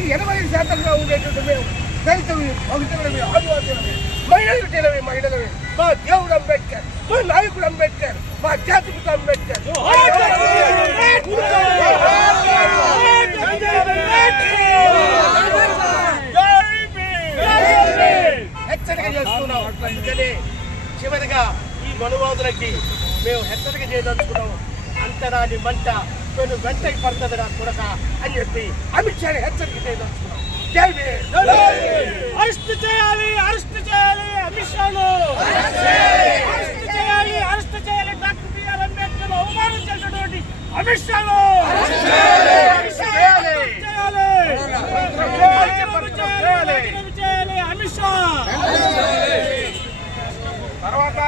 ఈ 80% ఉండేటువంటి మేము దళితులు, బహుజనులవి, ఆదివాసులవి, మహిళలవి, మా దేవుడు అంబేద్కర్, మా నాయకుడు అంబేద్కర్, మా జాతిపిత అంబేద్కర్. హెచ్చరిక చేస్తున్నాం. అందుకని చివరిగా ఈ మనువాదులకి మేము హెచ్చరిక చేయదలుచుకున్నాం. అంతరాని మంట నేను వెంటకి పడుతుందిరా కొడక అని చెప్పి అమిత్ షాని హెచ్చరిక చేయదలుచుకున్నాం. అరెస్ట్ చేయాలి, అరెస్ట్ చేయాలి అమిత్ షాను, అరెస్ట్ చేయాలి, అరెస్ట్ చేయాలి డాక్టర్ బిఆర్ అంబేద్కర్ అవమానించినటువంటి అమిత్ షాను చేయాలి అమిత్ షా. తర్వాత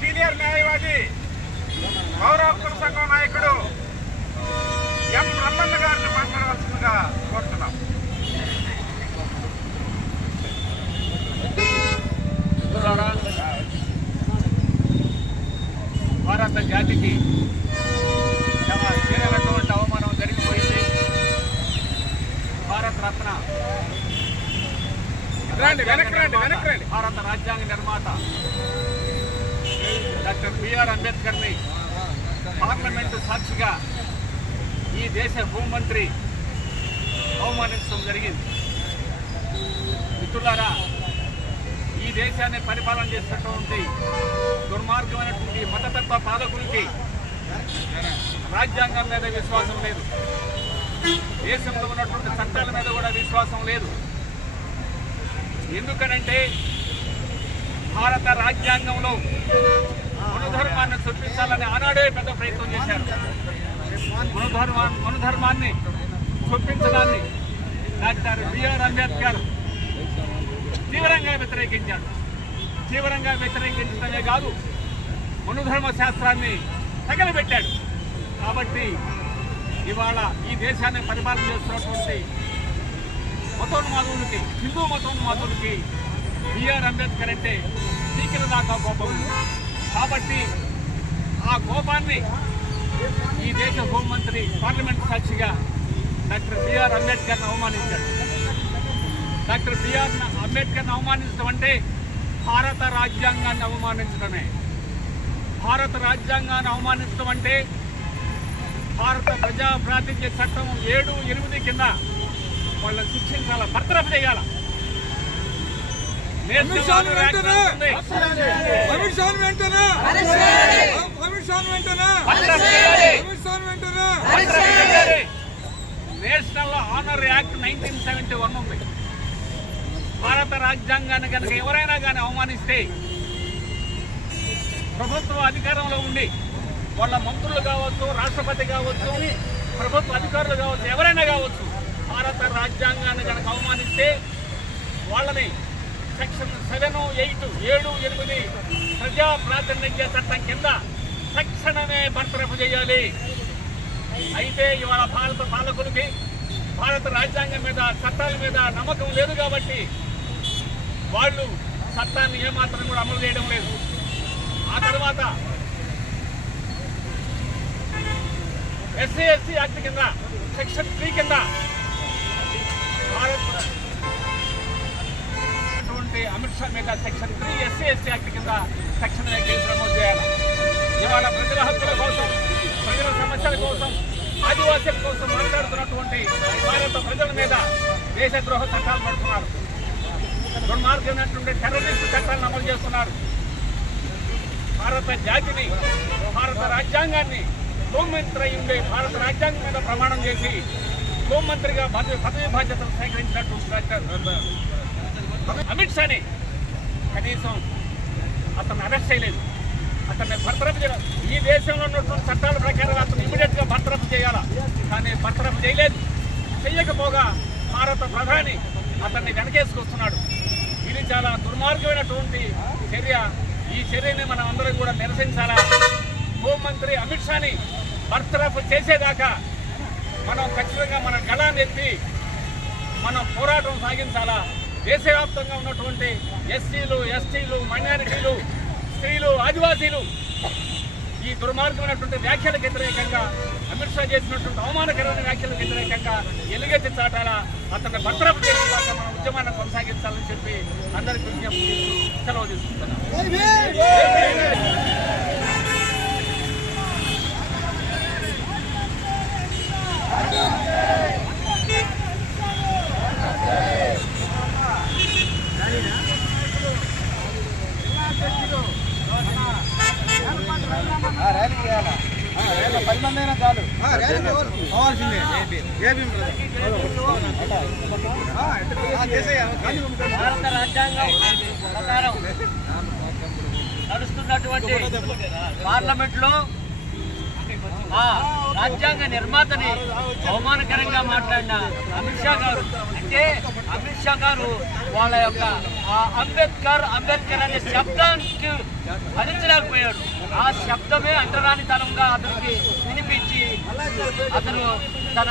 సీనియర్ న్యాయవాది పౌర హక్కుల సంఘం నాయకుడు ఎం రమణ గారిని మాట్లాడవలసిందిగా కోరుతున్నాం. భారత జాతికి చాలా తీరనటువంటి అవమానం జరిగిపోయింది. భారత రత్న భారత రాజ్యాంగ నిర్మాత డాక్టర్ బిఆర్ అంబేద్కర్ని పార్లమెంటు సాక్షిగా ఈ దేశ హోంమంత్రి అవమానించడం జరిగింది. మిత్రులారా, ఈ దేశాన్ని పరిపాలన చేసినటువంటి దుర్మార్గమైనటువంటి మతతత్వ పాలకులకి రాజ్యాంగం మీద విశ్వాసం లేదు, దేశంలో ఉన్నటువంటి చట్టాల మీద కూడా విశ్వాసం లేదు. ఎందుకనంటే భారత రాజ్యాంగంలో మనుధర్మాన్ని చొప్పించాలని ఆనాడే పెద్ద ప్రయత్నం చేశారు. మనుధర్మాన్ని చొప్పించడాన్ని డాక్టర్ బిఆర్ అంబేద్కర్ తీవ్రంగా వ్యతిరేకించాడు. తీవ్రంగా వ్యతిరేకించడమే కాదు, మనుధర్మ శాస్త్రాన్ని తగలబెట్టాడు. కాబట్టి ఇవాళ ఈ దేశాన్ని పరిపాలన చేస్తున్నటువంటి మతోన్మాదులకి, హిందూ మతోన్మాదులకి బిఆర్ అంబేద్కర్ అంటే సీకిన దాకా కోపం. కాబట్టి ఆ కోపాన్ని ఈ దేశ హోంమంత్రి పార్లమెంట్ సాక్షిగా డాక్టర్ బిఆర్ అంబేద్కర్ని అవమానించాడు. డాక్టర్ బిఆర్ అంబేద్కర్ని అవమానించడం అంటే భారత రాజ్యాంగాన్ని అవమానించడమే. భారత రాజ్యాంగాన్ని అవమానించడం అంటే భారత ప్రజా ప్రాతినిధ్య చట్టం 7, 8 కింద వాళ్ళని శిక్షించాల, బర్తరఫ్ చేయాల. నేషనల్ ఆనర్ యాక్ట్ 1971 ఉంది. భారత రాజ్యాంగాన్ని కనుక ఎవరైనా కానీ అవమానిస్తే ప్రభుత్వ అధికారంలో ఉండి వాళ్ళ మంత్రులు కావచ్చు, రాష్ట్రపతి కావచ్చు, ప్రభుత్వ అధికారులు కావచ్చు, ఎవరైనా కావచ్చు, భారత రాజ్యాంగాన్ని కనుక అవమానిస్తే వాళ్ళని సెక్షన్ 7, 8, 7, 8 ప్రజా ప్రాతినిధ్య చట్టం కింద తక్షణమే బర్తరఫ్ చేయాలి. అయితే ఇవాళ భారత పాలకులకి భారత రాజ్యాంగం మీద, చట్టాల మీద నమ్మకం లేదు కాబట్టి వాళ్ళు చట్టాన్ని ఏమాత్రం కూడా అమలు చేయడం లేదు. ఆ తర్వాత ఎస్సీ ఎస్టీ యాక్ట్ కింద సెక్షన్ 3 కింద భారత్ అమిత్ షా మీద సెక్షన్ 3 ఎస్సీ ఎస్టీ యాక్ట్ కింద తక్షణమే కేసు నమోదు చేయాలి. ఇవాళ ప్రజల హక్కుల కోసం, ప్రజల సమస్యల కోసం, ఆదివాసుల కోసం మాట్లాడుతున్నటువంటి భారత ప్రజల మీద దేశద్రోహ చట్టాలు పడుతున్నారు. దుర్మార్గమైనటువంటి టెర్రరిస్టు చట్టాలను అమలు చేస్తున్నారు. భారత జాతిని, భారత రాజ్యాంగాన్ని హోంమంత్రి ఉండే భారత రాజ్యాంగం మీద ప్రమాణం చేసి హోంమంత్రిగా పదవి బాధ్యతలు స్వీకరించినట్టు అమిత్ షాని కనీసం అతన్ని అరెస్ట్ చేయలేదు, అతన్ని బర్తరఫ్ చేయాలి. ఈ దేశంలో ఉన్నటువంటి చట్టాల ప్రకారం అతను ఇమీడియట్గా బర్తరఫ్ చేయాలా, కానీ బర్తరఫ్ చేయలేదు. చేయకపోగా భారత ప్రధాని అతన్ని వెనకేసుకొస్తున్నాడు. ఇది చాలా దుర్మార్గమైనటువంటి చర్య. ఈ చర్యని మనం అందరం కూడా నిరసించాలా. హోంమంత్రి అమిత్ షాని బర్తరఫ్ చేసేదాకా మనం ఖచ్చితంగా మన గళాన్ని ఎత్తి మనం పోరాటం సాగించాలా. దేశవ్యాప్తంగా ఉన్నటువంటి ఎస్సీలు, ఎస్టీలు, మైనారిటీలు, స్త్రీలు, ఆదివాసీలు ఈ దుర్మార్గమైనటువంటి వ్యాఖ్యలకు వ్యతిరేకంగా అమిత్ షా చేసినటువంటి అవమానకరమైన వ్యాఖ్యలకు వ్యతిరేకంగా ఎలుగెత్తి చాటాలా, అతన్ని భద్రపు చేసేదాకా మన ఉద్యమాన్ని కొనసాగించాలని చెప్పి అందరికీ విజ్ఞప్తి చేస్తూ సెలవు తీసుకుంటున్నాం. భారత రాజ్యాంగం ప్రకారం నడుస్తున్నటువంటి పార్లమెంట్ లో రాజ్యాంగ నిర్మాతని అవమానకరంగా మాట్లాడిన అమిత్ షా గారు, అంటే అమిత్ షా గారు వాళ్ళ యొక్క అంబేద్కర్ అనే శబ్దానికి భరించలేకపోయాడు. ఆ శబ్దమే అంటరానితనంగా అతనికి వినిపించి అతను తన